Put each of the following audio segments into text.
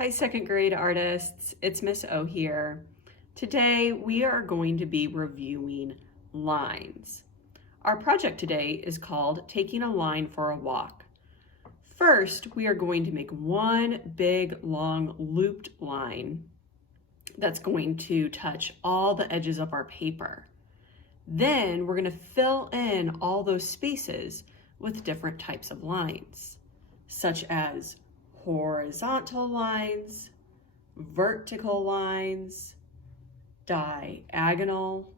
Hi, second grade artists. It's Miss O here. Today we are going to be reviewing lines. Our project today is called Taking a Line for a Walk. First, we are going to make one big, long, looped line that's going to touch all the edges of our paper. Then we're going to fill in all those spaces with different types of lines, such as horizontal lines, vertical lines, diagonal.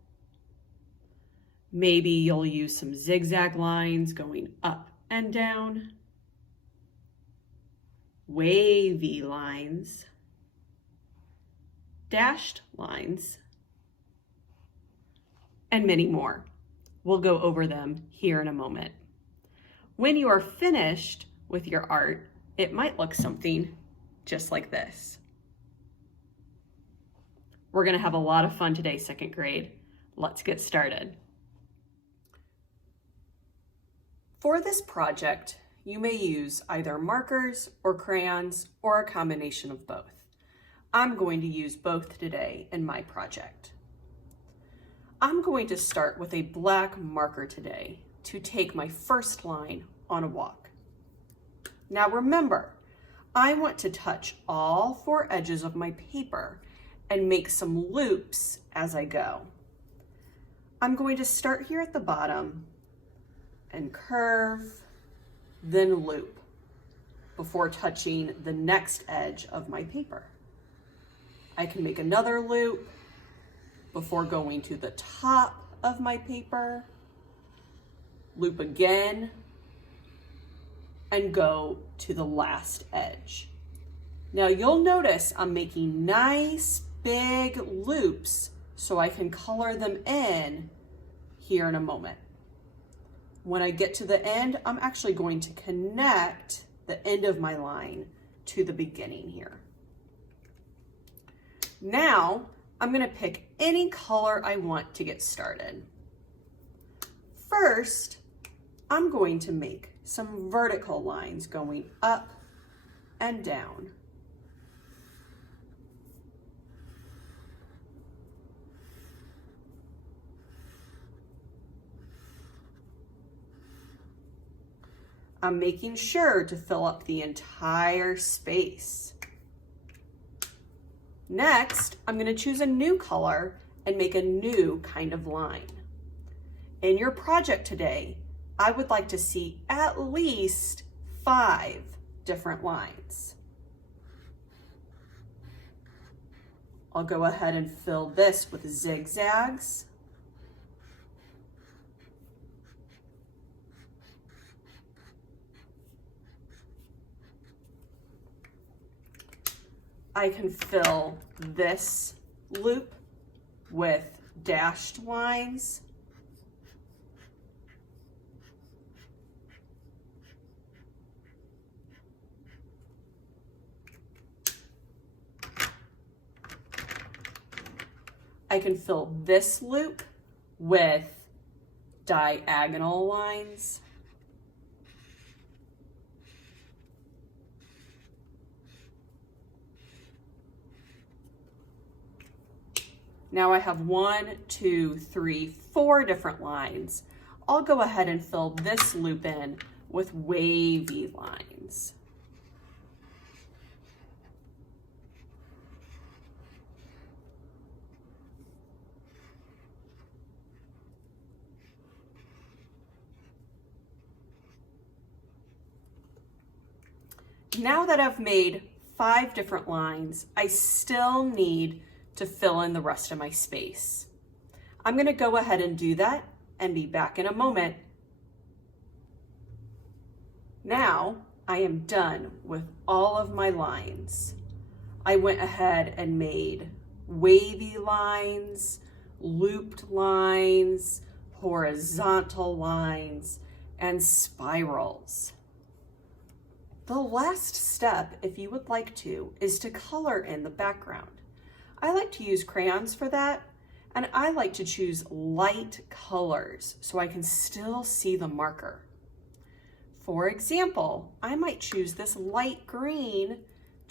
Maybe you'll use some zigzag lines going up and down, wavy lines, dashed lines, and many more. We'll go over them here in a moment. When you are finished with your art, it might look something just like this. We're going to have a lot of fun today, second grade. Let's get started. For this project, you may use either markers or crayons or a combination of both. I'm going to use both today in my project. I'm going to start with a black marker today to take my first line on a walk. Now remember, I want to touch all four edges of my paper and make some loops as I go. I'm going to start here at the bottom and curve, then loop before touching the next edge of my paper. I can make another loop before going to the top of my paper, loop again, and go to the last edge. Now you'll notice I'm making nice big loops so I can color them in here in a moment. When I get to the end, I'm actually going to connect the end of my line to the beginning here. Now I'm going to pick any color I want to get started. First, I'm going to make some vertical lines going up and down. I'm making sure to fill up the entire space. Next, I'm going to choose a new color and make a new kind of line. In your project today, I would like to see at least 5 different lines. I'll go ahead and fill this with zigzags. I can fill this loop with dashed lines. I can fill this loop with diagonal lines. Now I have 1, 2, 3, 4 different lines. I'll go ahead and fill this loop in with wavy lines. Now that I've made 5 different lines, I still need to fill in the rest of my space. I'm going to go ahead and do that and be back in a moment. Now I am done with all of my lines. I went ahead and made wavy lines, looped lines, horizontal lines, and spirals. The last step, if you would like to, is to color in the background. I like to use crayons for that, and I like to choose light colors so I can still see the marker. For example, I might choose this light green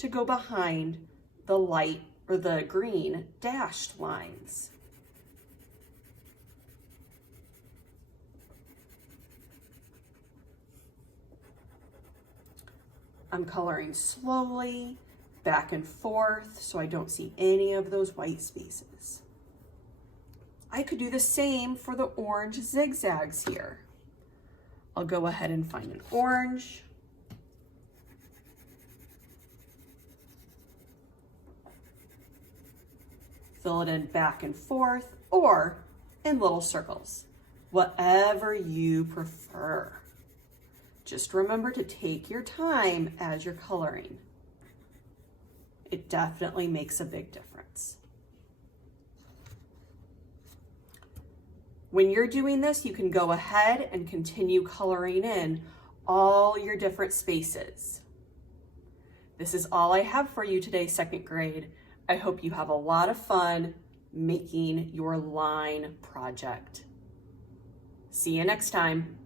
to go behind the light or the green dashed lines. I'm coloring slowly, back and forth, so I don't see any of those white spaces. I could do the same for the orange zigzags here. I'll go ahead and find an orange. Fill it in back and forth or in little circles, whatever you prefer. Just remember to take your time as you're coloring. It definitely makes a big difference. When you're doing this, you can go ahead and continue coloring in all your different spaces. This is all I have for you today, second grade. I hope you have a lot of fun making your line project. See you next time.